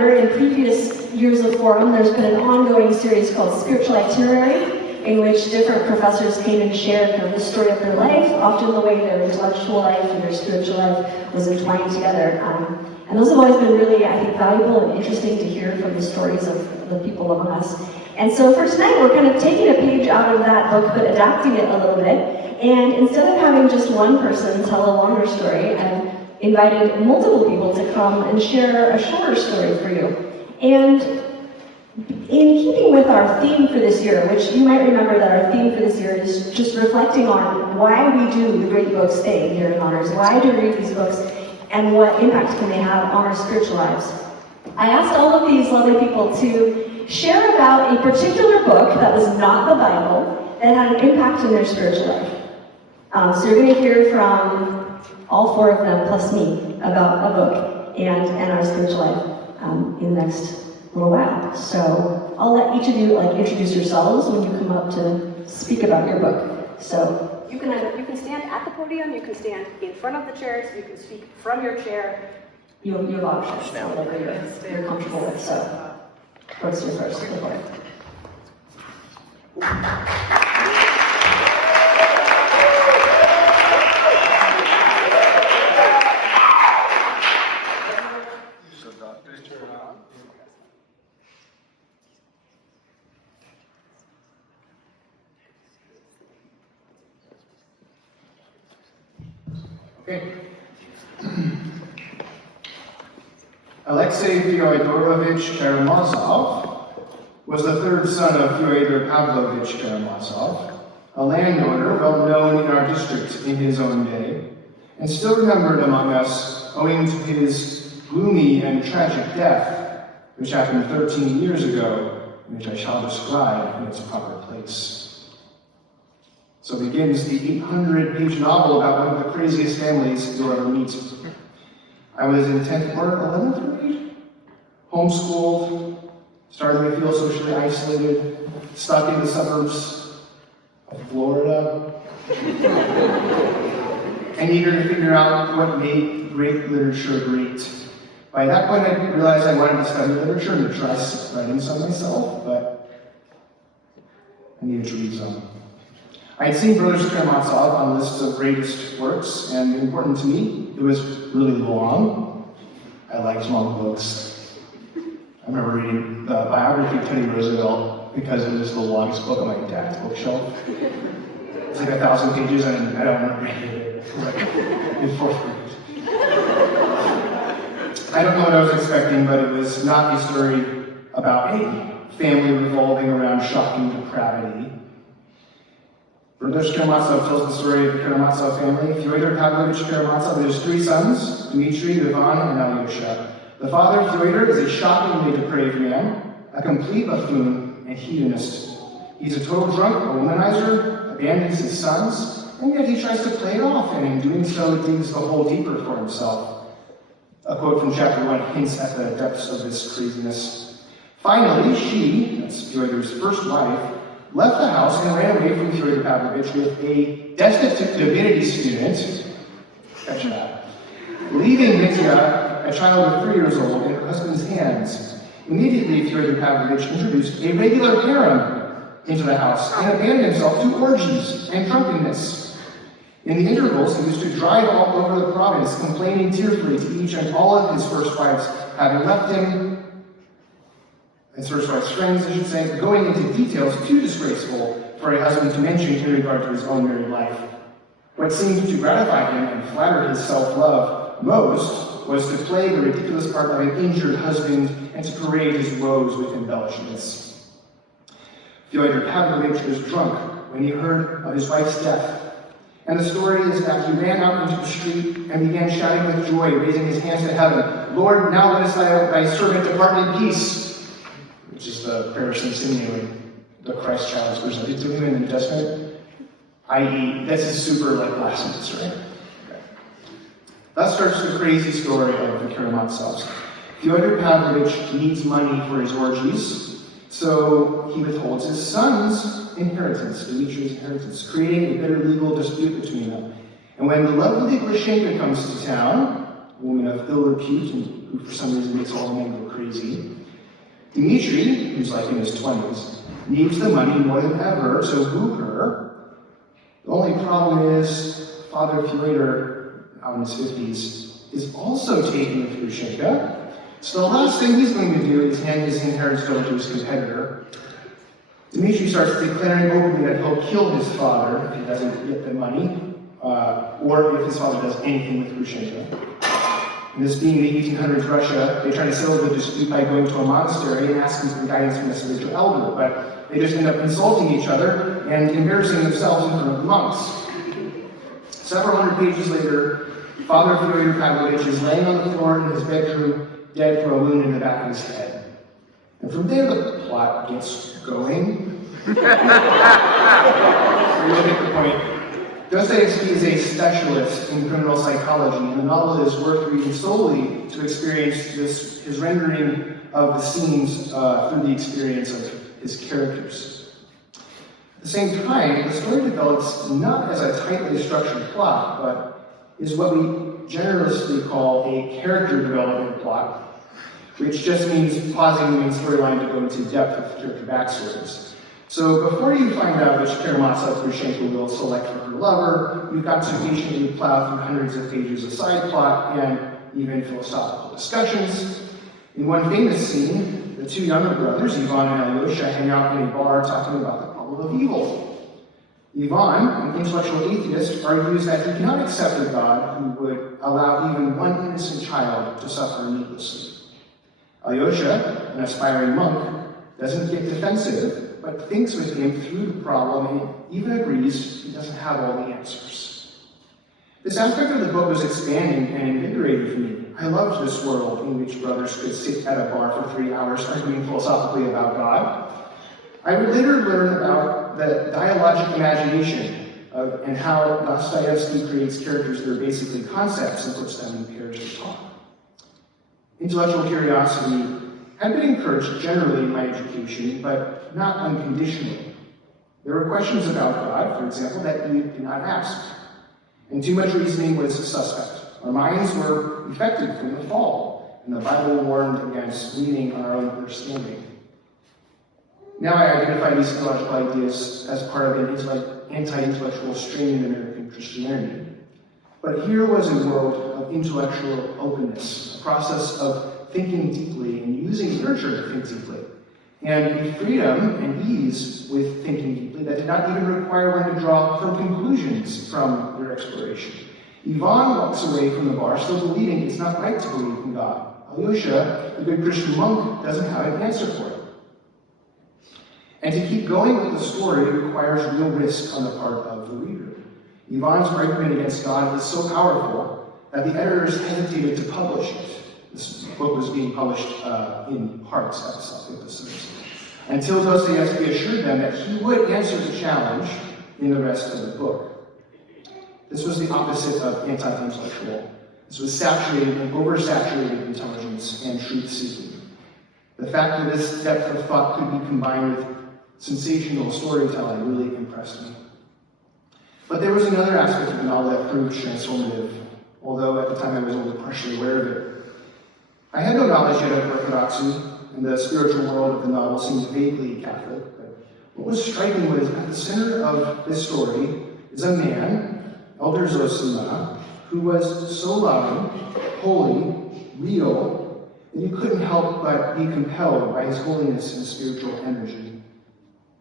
remember, in previous years of Forum, there's been an ongoing series called Spiritual Itinerary, in which different professors came and shared kind of the story of their life, often the way their intellectual life and their spiritual life was entwined together. And those have always been really, I think, valuable and interesting to hear from the stories of the people among us. And so for tonight, we're kind of taking a page out of that book, but adapting it a little bit. And instead of having just one person tell a longer story, I've invited multiple people to come and share a shorter story for you. And in keeping with our theme for this year, which you might remember that our theme for this year is just reflecting on why we do the great books thing here in Honors, why do we read these books, and what impact can they have on our spiritual lives. I asked all of these lovely people to share about a particular book that was not the Bible that had an impact in their spiritual life. So you're going to hear from all four of them, plus me, about a book and our spiritual life in the next little while. So I'll let each of you introduce yourselves when you come up to speak about your book. So you can stand at the podium, you can stand in front of the chairs, you can speak from your chair. You have options now, whatever you're comfortable with. So what's your first? Go for it. Okay. Alexei Fyodorovich Karamazov was the third son of Fyodor Pavlovich Karamazov, a landowner well known in our district in his own day, and still remembered among us owing to his gloomy and tragic death, which happened 13 years ago, which I shall describe in its proper place. So begins the 800-page novel about one of the craziest families you'll ever meet. I was in 10th or 11th grade, homeschooled, starting to feel socially isolated, stuck in the suburbs of Florida, and eager to figure out what made great literature great. By that point, I realized I wanted to study literature and to try writing some myself, but I needed to read some. I had seen Brothers Karamazov on lists of greatest works, and important to me, it was really long. I liked long books. I remember reading the biography of Teddy Roosevelt because it was the longest book on my dad's bookshelf. It's like 1,000 pages, and I don't remember any of it. Like in fourth grade. I don't know what I was expecting, but it was not a story about a family revolving around shocking depravity. Brothers Karamazov tells the story of the Karamazov family. Fyodor Pavlovich Karamazov, there's three sons, Dmitry, Ivan, and Alyosha. The father, Fyodor, is a shockingly depraved man, a complete buffoon and hedonist. He's a total drunk, a womanizer, abandons his sons, and yet he tries to play it off, and in doing so, digs the hole deeper for himself. A quote from chapter 1 hints at the depths of this craziness. Finally, she, that's Fyodor's first wife, left the house and ran away from Fyodor Pavlovich with a destitute divinity student, catch that, leaving Mitya, a child of 3 years old, in her husband's hands. Immediately, Fyodor Pavlovich introduced a regular harem into the house and abandoned himself to orgies and drunkenness. In the intervals, he used to drive all over the province, complaining tearfully to each and all of his first wives, having left him, his first wife's friends, I should say, going into details too disgraceful for a husband to mention in regard to his own married life. What seemed to gratify him and flatter his self-love most was to play the ridiculous part of an injured husband and to parade his woes with embellishments. Fyodor Pavlovich was drunk when he heard of his wife's death. And the story is that he ran out into the street and began shouting with joy, raising his hands to heaven, "Lord, now let us thy servant depart in peace," which is the prayer of St. Simeon, the Christ child is presented to him in the New Testament, i.e., this is super blasphemous, right? Okay. Thus starts the crazy story of the Karamazovs. Fyodor Pavlovich needs money for his orgies, so he withholds his son's inheritance, Dmitri's inheritance, creating a bitter legal dispute between them. And when the lovely Grishenka comes to town, a woman of ill repute and who for some reason makes all the men go crazy. Dmitri, who's like in his 20s, needs the money more than ever, so woo her. The only problem is Father Fyodor, out in his 50s, is also taking Grushenka. So the last thing he's going to do is hand his inheritance over to his competitor. Dmitri starts declaring openly that he'll kill his father if he doesn't get the money, or if his father does anything with Grushenka. And this being the 1800s Russia, they try to settle the dispute by going to a monastery and asking for guidance from a spiritual elder, but they just end up insulting each other and embarrassing themselves in front of the monks. Several hundred pages later, Father Fyodor Pavlovich is laying on the floor in his bedroom, dead from a wound in the back of his head. And from there, the plot gets going. You look at the point. Dostoevsky is a specialist in criminal psychology, and the novel is worth reading solely to experience his rendering of the scenes through the experience of his characters. At the same time, the story develops not as a tightly structured plot, but is what we generously call a character development plot, which just means pausing the main storyline to go into depth with character backstories. So before you find out which Karamazov Grushenka will select for her lover, you've got to patiently plow through hundreds of pages of side plot and even philosophical discussions. In one famous scene, the two younger brothers, Ivan and Alyosha, hang out in a bar talking about the problem of evil. Ivan, an intellectual atheist, argues that he cannot accept a God who would allow even one innocent child to suffer needlessly. Alyosha, an aspiring monk, doesn't get defensive, but thinks with him through the problem and even agrees he doesn't have all the answers. This aspect of the book was expanding and invigorating for me. I loved this world in which brothers could sit at a bar for 3 hours arguing philosophically about God. I would later learn about the dialogic imagination and how Dostoevsky creates characters that are basically concepts and puts them in pairs of talk. Intellectual curiosity had been encouraged generally in my education, but not unconditionally. There were questions about God, for example, that we did not ask. And too much reasoning was suspect. Our minds were infected from the fall, and the Bible warned against leaning on our own understanding. Now I identify these theological ideas as part of an anti-intellectual strain in American Christianity. But here was a world of intellectual openness, a process of thinking deeply and using literature to think deeply, and a freedom and ease with thinking deeply that did not even require one to draw firm conclusions from their exploration. Ivan walks away from the bar still believing it's not right to believe in God. Alyosha, the good Christian monk, doesn't have an answer for it. And to keep going with the story requires real risk on the part of the reader. Ivan's argument against God is so powerful that the editors hesitated to publish it. This book was being published in parts, episodes, until Dostoevsky assured them that he would answer the challenge in the rest of the book. This was the opposite of anti-intellectual. This was saturated and oversaturated intelligence and truth-seeking. The fact that this depth of thought could be combined with sensational storytelling really impressed me. But there was another aspect of the novel that proved transformative, although at the time I was only partially aware of it. I had no knowledge yet of orthodoxy, and the spiritual world of the novel seemed vaguely Catholic, but what was striking was at the center of this story is a man, Elder Zosima, who was so loving, holy, real, that you couldn't help but be compelled by his holiness and spiritual energy.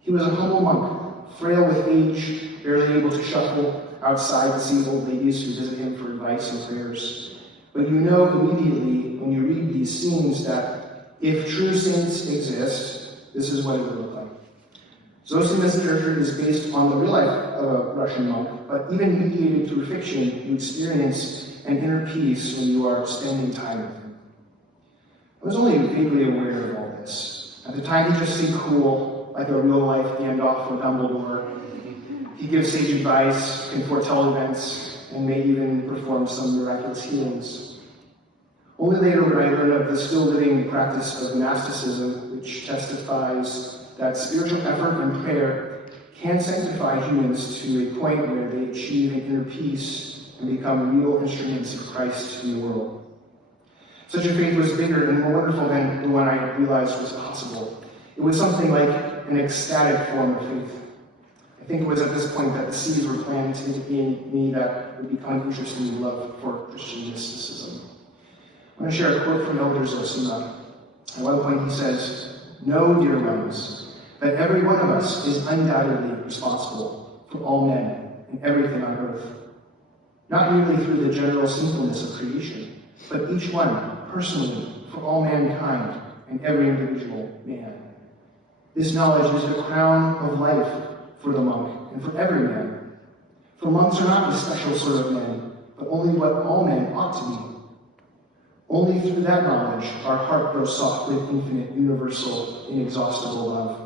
He was a humble monk, frail with age, barely able to shuffle outside to see old ladies who visit him for advice and prayers. But you know immediately when you read these scenes that if true saints exist, this is what it would look like. Zosima's character is based on the real life of a Russian monk, but even mediated through fiction, you experience an inner peace when you are spending time with him. I was only vaguely aware of all this. At the time, he just seemed cool, like a real-life Gandalf or Dumbledore. He gives sage advice, can foretell events, and may even perform some miraculous healings. Only later would I learn of the still living practice of monasticism, which testifies that spiritual effort and prayer can sanctify humans to a point where they achieve an inner peace and become real instruments of Christ in the world. Such a faith was bigger and more wonderful than the one I realized was possible. It was something like an ecstatic form of faith. I think it was at this point that the seeds were planted in me that would become an interest in love for Christian mysticism. I want to share a quote from Elder Zosima. At one point he says, "Know, dear ones, that every one of us is undoubtedly responsible for all men and everything on earth. Not merely through the general sinfulness of creation, but each one, personally, for all mankind and every individual man. This knowledge is the crown of life for the monk and for every man. For monks are not the special sort of men, but only what all men ought to be. Only through that knowledge our heart grows soft with infinite, universal, inexhaustible love.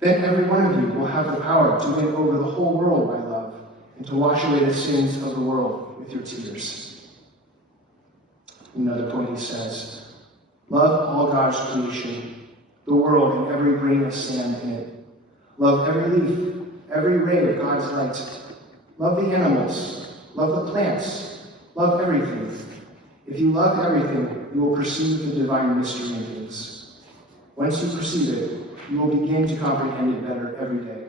Then every one of you will have the power to win over the whole world by love and to wash away the sins of the world with your tears." Another point he says, "Love all God's creation, the world and every grain of sand in it. Love every leaf, every ray of God's light. Love the animals, love the plants, love everything. If you love everything, you will perceive the divine mystery in things. Once you perceive it, you will begin to comprehend it better every day,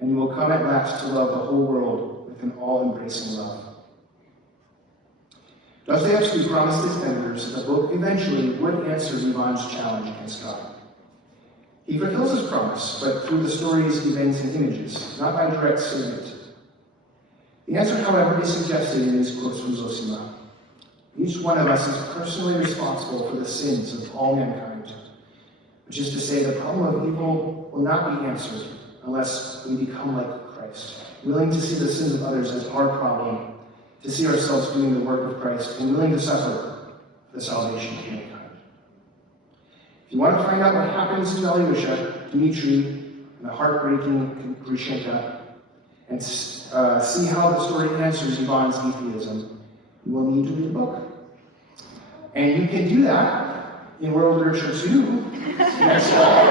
and you will come at last to love the whole world with an all-embracing love." Dostoevsky promised his editors that the book eventually would answer Ivan's challenge against God. He fulfills his promise, but through the stories, events, and images, not by direct statement. The answer, however, is suggested in these quotes from Zosima. Each one of us is personally responsible for the sins of all mankind, which is to say, the problem of evil will not be answered unless we become like Christ, willing to see the sins of others as our problem, to see ourselves doing the work of Christ, and willing to suffer for the salvation of mankind. If you want to find out what happens to Alyosha, Dmitri, and the heartbreaking Grushenka, and see how the story answers Ivan's atheism, you will need to read the book. And you can do that in World Literature 2 next fall.